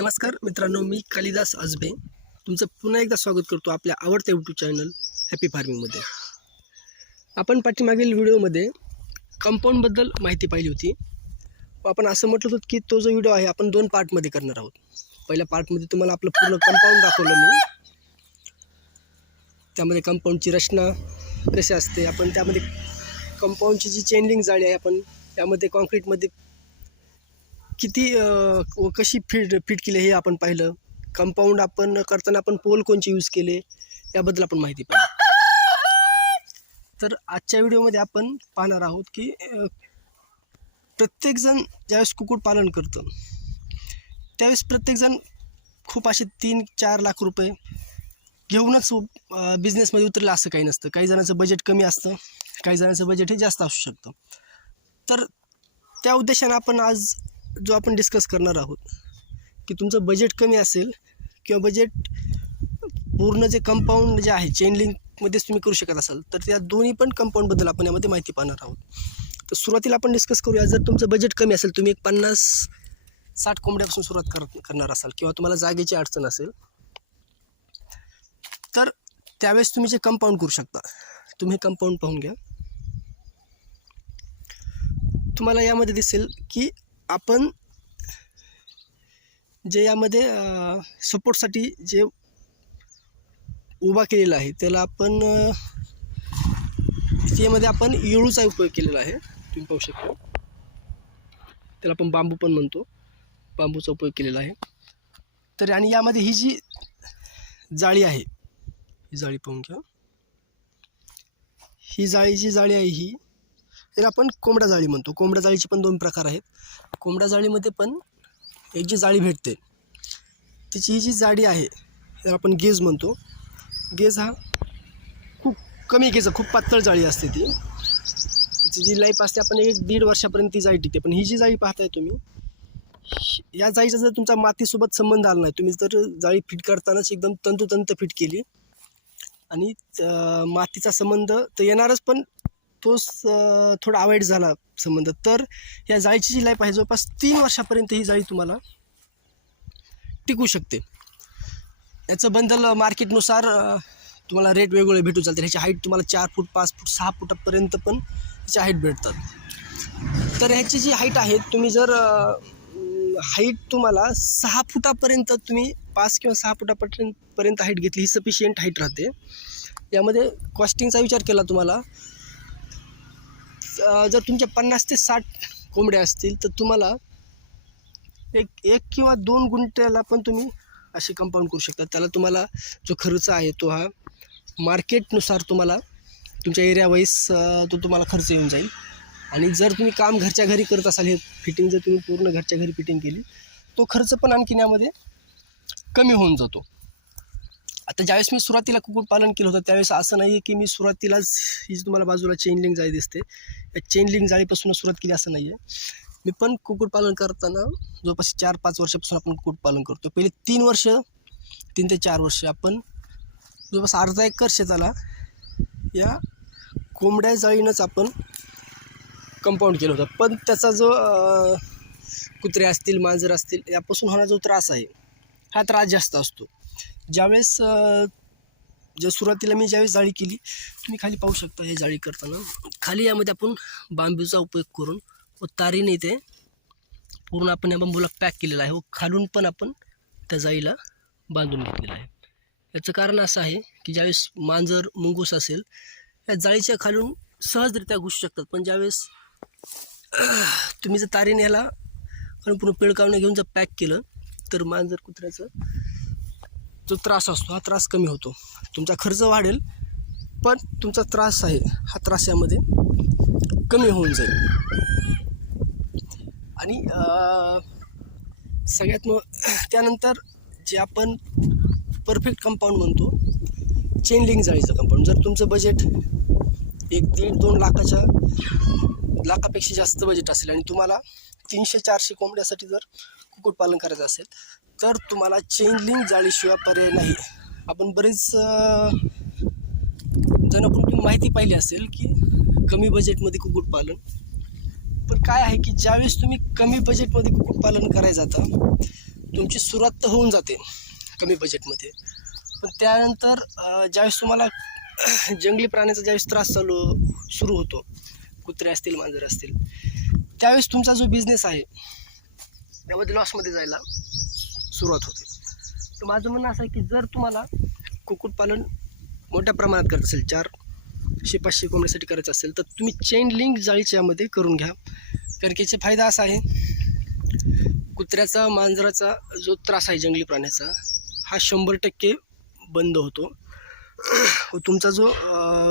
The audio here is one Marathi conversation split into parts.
नमस्कार मित्रांनो, मी कालिदास आजबे तुमचं पुन्हा एकदा स्वागत करतो आपल्या आवडत्या यूट्यूब चॅनल हॅपी फार्मिंगमध्ये. आपण पाठीमागील व्हिडिओमध्ये कंपाऊंडबद्दल माहिती पाहिली होती. आपण असं म्हटलं होतं की तो जो व्हिडिओ आहे आपण 2 पार्टमध्ये करणार आहोत. पहिल्या पार्टमध्ये तुम्हाला आपलं पूर्ण कंपाऊंड दाखवलं मी, त्यामध्ये कंपाऊंडची रचना कशी असते, आपण त्यामध्ये कंपाऊंडची जी चेन जाळी आहे आपण त्यामध्ये कॉन्क्रीटमध्ये किती व कशी फिट केली हे आपण पाहिलं. कंपाऊंड आपण करताना आपण पोल कोणचे यूज केले याबद्दल आपण माहिती पाहिली. तर आजच्या व्हिडिओमध्ये आपण पाहणार आहोत की प्रत्येकजण ज्यावेळेस कुक्कुटपालन करतं त्यावेळेस प्रत्येकजण खूप असे 3-4 लाख रुपये घेऊनच बिझनेसमध्ये उतरलं असं काही नसतं. काही जणांचं बजेट कमी असतं, काही जणांचं बजेट हे जास्त असू शकतं. तर त्या उद्देशानं आपण आज जो आपण डिस्कस करणार आहोत की तुमचं बजेट कमी असेल किंवा बजेट पूर्ण जे कंपाऊंड जे आहे चेन लिंकमध्येच तुम्ही करू शकत असाल तर त्या दोन्ही पण कंपाऊंडबद्दल आपण यामध्ये माहिती पाहणार आहोत. तर सुरुवातीला आपण डिस्कस करूया. जर तुमचं बजेट कमी असेल, तुम्ही एक 50-60 कोंबड्यापासून सुरुवात करणार असाल किंवा तुम्हाला जागेची अडचण असेल तर त्यावेळेस तुम्ही जे कंपाऊंड करू शकता, तुम्ही कंपाऊंड पाहून घ्या. तुम्हाला यामध्ये दिसेल की आपण जे यामध्ये सपोर्टसाठी जे उभा केलेला आहे त्याला आपण यामध्ये आपण येळूचा उपयोग केलेला आहे. तुम्ही पाहू शकता, त्याला आपण बांबू पण म्हणतो, बांबूचा उपयोग केलेला आहे. तर आणि यामध्ये ही जी जाळी आहे, ही जाळी पाहून घ्या. ही जी जाळी आहे ही त्याला आपण कोंबडा जाळी म्हणतो. कोंबडा जाळीचे पण 2 प्रकार आहेत. कोंबडा जाळीमध्ये पण एक जी जाळी भेटते त्याची ही जी जाडी आहे त्याला आपण गेज म्हणतो. गेज हा खूप कमी गेज, खूप पातळ जाळी असते ती. तिची जी लाईफ असते आपण 1-1.5 वर्षापर्यंत ती जाळी टिकते. पण ही जी जाळी पाहताय तुम्ही, या जाळीचा जर तुमचा मातीसोबत संबंध आला नाही, तुम्ही जर जाळी फिट करतानाच एकदम तंतोतंत फिट केली आणि मातीचा संबंध तर येणारच पण तोच थोडा अवॉइड झाला संबंध, तर या जाळीची जी लाईफ आहे जवळपास 3 वर्षापर्यंत ही जाळी तुम्हाला टिकू शकते. याचं बंडल मार्केटनुसार तुम्हाला रेट वेगवेगळे भेटून चालते. ह्याची हाईट तुम्हाला 4 फूट, 5 फूट, 6 फुटापर्यंत पण ह्याची हाईट भेटतात. तर ह्याची जी हाईट आहे, तुम्ही जर हाईट तुम्हाला 6 फुटापर्यंत तुम्ही 5 किंवा 6 फुटापर्यंत हाईट घेतली, ही सफिशियंट हाईट राहते. यामध्ये कॉस्टिंगचा विचार केला तुम्हाला, जर तुमच्या 50 ते 60 कोंबड्या असतील तर तुम्हाला एक किंवा 2 गुंठ्याला पण तुम्ही असे कंपाऊंड करू शकता. त्याला तुम्हाला जो खर्च आहे तो हा मार्केटनुसार तुम्हाला तुमच्या एरिया वाईज तो तुम्हाला खर्च येऊन जाईल. आणि जर तुम्ही काम घरच्या घरी करत असाल, हे फिटिंग जर तुम्ही पूर्ण घरच्या घरी फिटिंग केली, तो खर्च पण आणखीन यामध्ये कमी होऊन जातो. आता ज्यावेळेस मी सुरुवातीला कुक्कुटपालन केलं होतं त्यावेळेस असं नाही आहे की मी सुरुवातीलाच ही जी तुम्हाला बाजूला चेन लिंक जाळी दिसते या चेन लिंक जाळीपासून सुरुवात केली असं नाही आहे. मी पण कुक्कुटपालन करताना जवळपास 4-5 वर्षापासून आपण कुक्कुटपालन करतो. पहिले 3 ते 4 वर्ष आपण जवळपास अर्धा एकर शेताला या कोंबड्या जाळीनंच आपण कंपाऊंड केलं होतं. पण त्याचा जो कुत्रे असतील, मांजर असतील यापासून होणारा जो त्रास आहे हा त्रास जास्त असतो. ज्यावेळेस सुरुवातीला मी ज्यावेळेस जाळी केली, तुम्ही खाली पाहू शकता हे जाळी करताना खाली यामध्ये आपण बांबूचा उपयोग करून व तारीने ते पूर्ण आपण या बांबूला पॅक केलेला आहे व खालून पण आपण त्या जाळीला बांधून घेतलेलं आहे. याचं कारण असं आहे की ज्यावेळेस मांजर, मुंगूस असेल या जाळीच्या खालून सहजरित्या घुसू शकतात. पण ज्यावेळेस तुम्ही जर तारीने याला पूर्ण पिळकावणे घेऊन जर पॅक केलं तर मांजर, कुत्र्याचं जो त्रास असतो हा त्रास कमी होतो. तुमचा खर्च वाढेल पण तुमचा त्रास आहे हा त्रास यामध्ये कमी होऊन जाईल. आणि सगळ्यात त्यानंतर जे आपण परफेक्ट कंपाऊंड म्हणतो चेन लिंक जाळीचं कंपाऊंड. जर तुमचं बजेट 1-1.5-2 लाखापेक्षा जास्त बजेट असेल आणि तुम्हाला 300-400 कोंबड्यासाठी जर कुक्कुटपालन करायचं असेल तर तुम्हाला चेन लिंक जाळीशिवाय पर्याय नाही. आपण बरेच जणांकडून माहिती पाहिली असेल की कमी बजेटमध्ये कुक्कुटपालन, पण काय आहे की ज्यावेळेस तुम्ही कमी बजेटमध्ये कुक्कुटपालन करायला जाता तुमची सुरुवात तर होऊन जाते कमी बजेटमध्ये, पण त्यानंतर ज्यावेळेस तुम्हाला जंगली प्राण्याचा ज्यावेळेस त्रास सुरू होतो, कुत्रे असतील मांजर असतील, त्यावेळेस तुमचा जो बिझनेस आहे त्यामध्ये लॉसमध्ये जायला सुरुवात होते. तर माझं म्हणणं असं आहे की जर तुम्हाला कुक्कुटपालन मोठ्या प्रमाणात करत असेल, 400-500 कोंबड्यासाठी करायचं असेल, तर तुम्ही चेन लिंक जाळीच्या यामध्ये करून घ्या. कारण की याचा फायदा असा आहे, कुत्र्याचा मांजराचा जो त्रास आहे जंगली प्राण्याचा हा 100% बंद होतो. तुमचा जो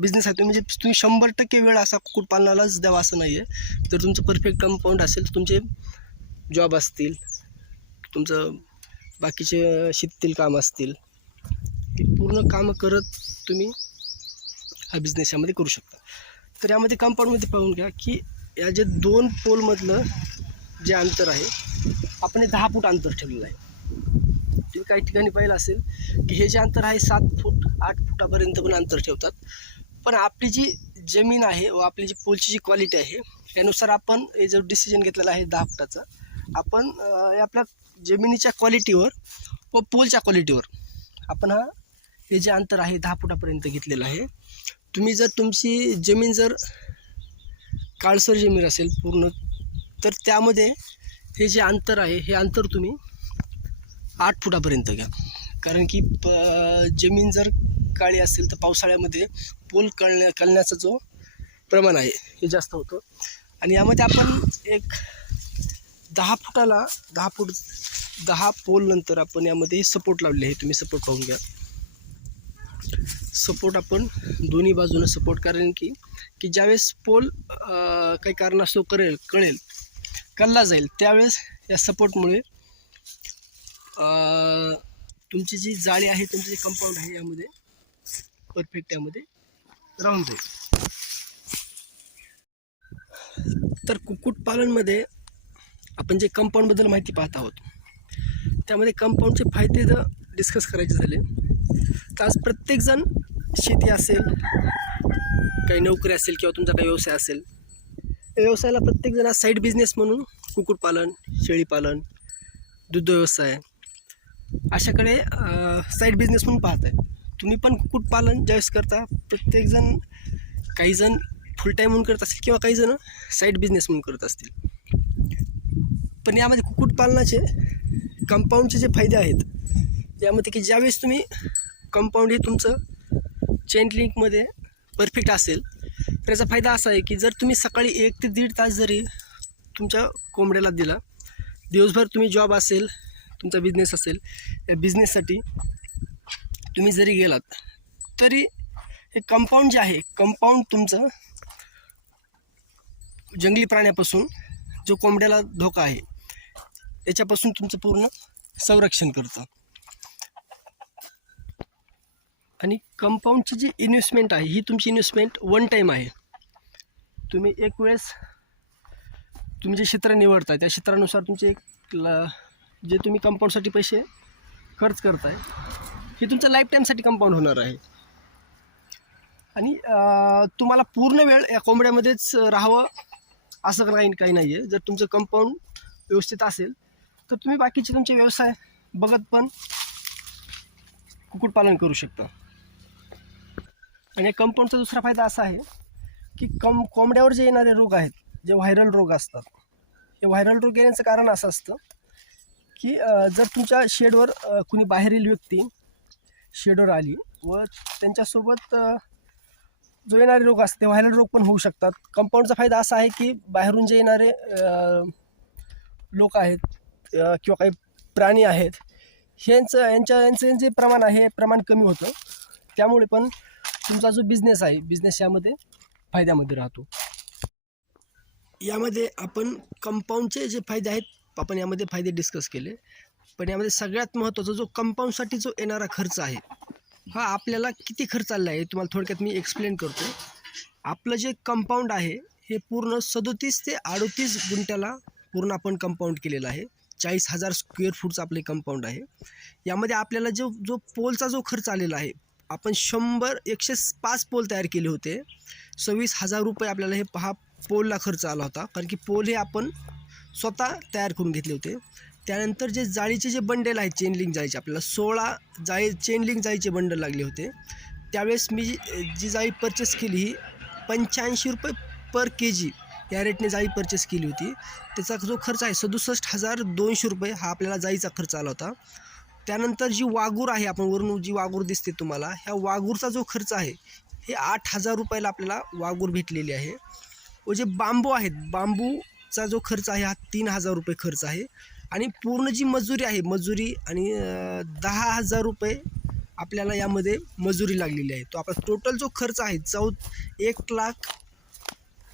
बिझनेस आहे म्हणजे तुम्ही 100% वेळ असा कुक्कुटपालनालाच द्यावा असं नाही आहे. जर तुमचं परफेक्ट कंपाऊंड असेल तर तुमचे जॉब असतील, तुमचं बाकीचे शेतीतील काम असतील, ते पूर्ण कामं करत तुम्ही हा बिझनेस यामध्ये करू शकता. तर यामध्ये कंपाऊंडमध्ये पाहून घ्या की या जे 2 पोलमधलं जे अंतर आहे आपण हे 10 फूट अंतर ठेवलेलं आहे. तुम्ही काही ठिकाणी पाहिलं असेल की हे जे अंतर आहे 7 फूट 8 फुटापर्यंत पण अंतर ठेवतात. पण आपली जी जमीन आहे व आपली जी पोलची जी क्वालिटी आहे यानुसार आपण हे जो डिसिजन घेतलेला आहे 10 फुटाचा, आपण आपल्या जमिनीच्या क्वालिटीवर व पोलच्या क्वालिटीवर आपण हे जे अंतर आहे 10 फुटापर्यंत घेतलेलं आहे. तुम्ही जर तुमची जमीन जर काळसर जमीन असेल पूर्ण, तर त्यामध्ये हे जे अंतर आहे हे अंतर तुम्ही 8 फुटापर्यंत घ्या. कारण की जमीन जर काळी असेल तर पावसाळ्यामध्ये पोल कळण्याचा जो प्रमाण आहे हे जास्त होतं. आणि यामध्ये आपण एक 10 फुटाला 10 पोल नंतर आपण यामध्ये सपोर्ट लावले आहे. तुम्ही सपोर्ट पाहून घ्या. सपोर्ट आपण दोन्ही बाजूनं सपोर्ट, कारण की ज्यावेळेस पोल काही कारणास्तव कळला जाईल त्यावेळेस या सपोर्टमुळे तुमची जी जाळी आहे, तुमचं जे कंपाऊंड आहे यामध्ये परफेक्ट यामध्ये राहून जाईल. तर कुक्कुटपालनमध्ये आपण जे कंपाऊंडबद्दल माहिती पाहत आहोत, त्यामध्ये कंपाऊंडचे फायदे जर डिस्कस करायचे झाले तर आज प्रत्येकजण शेती असेल, काही नोकरी असेल किंवा तुमचा काही व्यवसाय असेल, त्या व्यवसायाला प्रत्येकजण आज साईड बिझनेस म्हणून कुक्कुटपालन, शेळीपालन, दुग्ध व्यवसाय अशाकडे साईड बिझनेस म्हणून पाहत आहे. तुम्ही पण कुक्कुटपालन ज्यावेळेस करता, प्रत्येकजण काही जण फुल टाईम म्हणून करत असतील किंवा काही जण साईड बिझनेस म्हणून करत असतील. पण यामध्ये कुक्कुटपालनाचे कंपाऊंडचे जे फायदे आहेत यामध्ये की ज्यावेळेस तुम्ही कंपाऊंड हे तुमचं चेन लिंकमध्ये परफेक्ट असेल तर याचा फायदा असा आहे की जर तुम्ही सकाळी 1 ते 1.5 तास जरी तुमच्या कोंबड्याला दिला, दिवसभर तुम्ही जॉब असेल, तुमचा बिझनेस असेल, या बिझनेससाठी तुम्ही जरी गेलात तरी हे कंपाऊंड जे आहे, कंपाऊंड तुमचं जंगली प्राण्यापासून जो कोंबड्याला धोका आहे याच्यापासून तुमचं पूर्ण संरक्षण करतं. आणि कंपाऊंडची जी इन्व्हेस्टमेंट आहे ही तुमची इन्व्हेस्टमेंट 1 टाईम आहे. तुम्ही एक वेळेस तुम्ही जे क्षेत्र निवडताय त्या क्षेत्रानुसार तुमचे जे तुम्ही कंपाऊंडसाठी पैसे खर्च करताय हे तुमचं लाईफ टाईमसाठी कंपाऊंड होणार आहे. आणि तुम्हाला पूर्ण वेळ या कोंबड्यामध्येच राहावं असं काही नाही आहे. जर तुमचं कंपाऊंड व्यवस्थित असेल तर तुम्ही बाकीचे तुमचे व्यवसाय बघत पण कुक्कुटपालन करू शकता. आणि कंपाऊंडचा दुसरा फायदा असा आहे की कोंबड्यावर जे येणारे रोग आहेत, जे व्हायरल रोग असतात, हे व्हायरल रोग येण्याचं कारण असं असतं की जर तुमच्या शेडवर कुणी बाहेरील व्यक्ती शेडवर आली व त्यांच्यासोबत जो येणारे रोग असतात ते व्हायरल रोग पण होऊ शकतात. कंपाऊंडचा फायदा असा आहे की बाहेरून जे येणारे लोक आहेत किंवा काही प्राणी आहेत यांचं जे प्रमाण आहे प्रमाण कमी होतं. त्यामुळे पण तुमचा जो बिझनेस आहे, बिझनेस यामध्ये फायद्यामध्ये राहतो. यामध्ये आपण कंपाऊंडचे जे फायदे आहेत आपण यामध्ये फायदे डिस्कस केले. पण यामध्ये सगळ्यात महत्त्वाचा जो कंपाऊंडसाठी जो येणारा खर्च आहे हा आपल्याला किती खर्च आला आहे तुम्हाला थोडक्यात मी एक्सप्लेन करतो. आपलं जे कंपाऊंड आहे हे पूर्ण 37 ते 38 गुंठ्याला पूर्ण आपण कंपाऊंड केलेलं आहे. 40,000 स्क्वेअर फूटचं आपले कंपाऊंड आहे. यामध्ये आपल्याला जो पोलचा जो खर्च आलेला आहे, आपण 105 पोल तयार केले होते. 26,000 रुपये आपल्याला पोलला खर्च आला होता. कारण की पोल हे आपण स्वतः तयार करून घेतले होते. त्यानंतर जे जाळीचे जे बंडल आहेत चेन लिंक जाळीचे, आपल्याला 16 चेन लिंक जाळीचे बंडल लागले होते. त्यावेळेस मी जी जाळी परचेस केली ही 85 रुपये पर kg या रेटने जाळी परचेस केली होती. त्याचा जो खर्च आहे 67,200 रुपये हा आपल्याला जाळीचा खर्च आला होता. त्यानंतर जी वाघूर आहे, आपण वरून जी वाघूर दिसते तुम्हाला, ह्या वाघूरचा जो खर्च आहे हे 8,000 रुपयाला आपल्याला वाघूर भेटलेली आहे. व जे बांबू आहेत, बांबूचा जो खर्च आहे हा 3,000 रुपये खर्च आहे. आणि पूर्ण जी मजुरी आहे, मजुरी आणि 10,000 रुपये आपल्याला यामध्ये मजुरी लागलेली आहे. तो आपला टोटल जो खर्च आहे 1 लाख,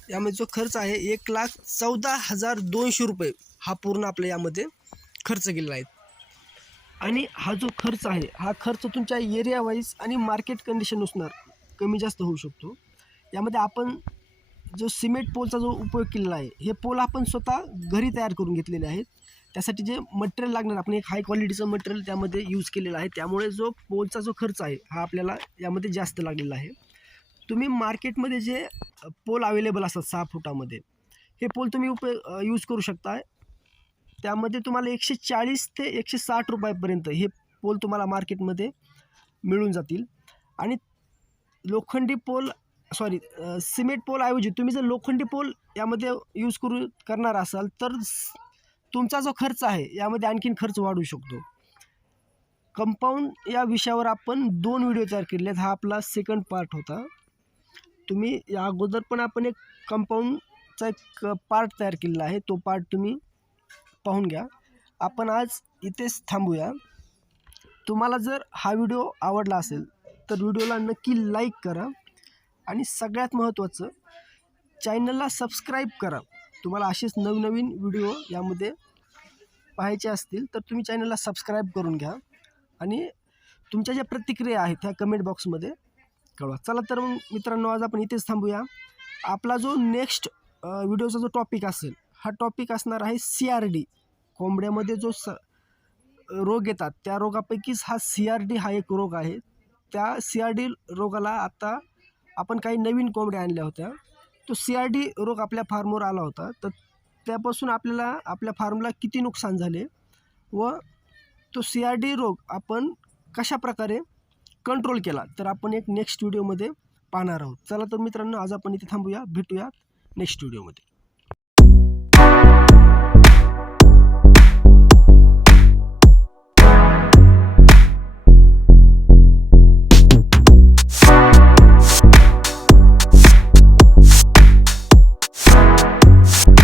यामध्ये जो खर्च आहे 1,14,200 रुपये हा पूर्ण आपल्या यामध्ये खर्च केलेला आहे. आणि हा जो खर्च आहे हा खर्च तुमच्या एरिया वाईज आणि मार्केट कंडिशननुसार कमी जास्त होऊ शकतो. यामध्ये आपण जो सिमेंट पोलचा जो उपयोग केलेला आहे, हे पोल आपण स्वतः घरी तयार करून घेतलेले आहेत. त्यासाठी जे मटेरियल लागणार, आपण एक हाय क्वालिटीचं मटेरियल त्यामध्ये यूज केलेलं आहे. त्यामुळे जो पोलचा जो खर्च आहे हा आपल्याला यामध्ये जास्त लागलेला आहे. तुम्ही मार्केटमध्ये जे पोल अवेलेबल असतात 6 फुटामध्ये, हे पोल तुम्ही यूज करू शकता. त्यामध्ये तुम्हाला 140 ते 160 रुपयापर्यंत हे पोल तुम्हाला मार्केटमध्ये मिळून जातील. आणि लोखंडी पोल सिमेंट पोलऐवजी तुम्ही जर लोखंडी पोल यामध्ये यूज करणार असाल तर तुमचा जो खर्च आहे यामध्ये आणखीन खर्च वाढू शकतो. कंपाऊंड या विषयावर आपण 2 व्हिडिओ तयार केले आहेत. हा आपला सेकंड पार्ट होता. तुम्ही या अगोदर पण आपण एक कंपाऊंडचा एक पार्ट तयार केलेला आहे, तो पार्ट तुम्ही पाहून घ्या. आपण आज इथेच थांबूया. तुम्हाला जर हा व्हिडिओ आवडला असेल तर व्हिडिओला नक्की लाईक करा आणि सगळ्यात महत्त्वाचं चॅनलला सबस्क्राईब करा. तुम्हाला असेच नवनवीन व्हिडिओ यामध्ये पाहायचे असतील तर तुम्ही चॅनलला सबस्क्राईब करून घ्या आणि तुमच्या ज्या प्रतिक्रिया आहेत त्या कमेंट बॉक्समध्ये कळवा. चला तर मग मित्रांनो, आज आपण इथेच थांबूया. आपला जो नेक्स्ट व्हिडिओचा जो टॉपिक असेल हा टॉपिक असणार आहे CRD. कोंबड्यामध्ये जो रोग येतात त्या रोगापैकीच हा CRD हा एक रोग आहे. त्या CRD रोगाला आता आपण काही नवीन कोंबड्या आणल्या होत्या. तो CRD रोग आपल्या फार्मवर आला होता, तर त्यापासून आपल्याला आपल्या फार्मला किती नुकसान झाले व तो CRD रोग आपण कशाप्रकारे कंट्रोल केला तर आपण एक नेक्स्ट व्हिडिओमध्ये पाहणार आहोत. चला तर मित्रांनो, आज आपण इथे थांबूया. भेटूया नेक्स्ट व्हिडिओमध्ये.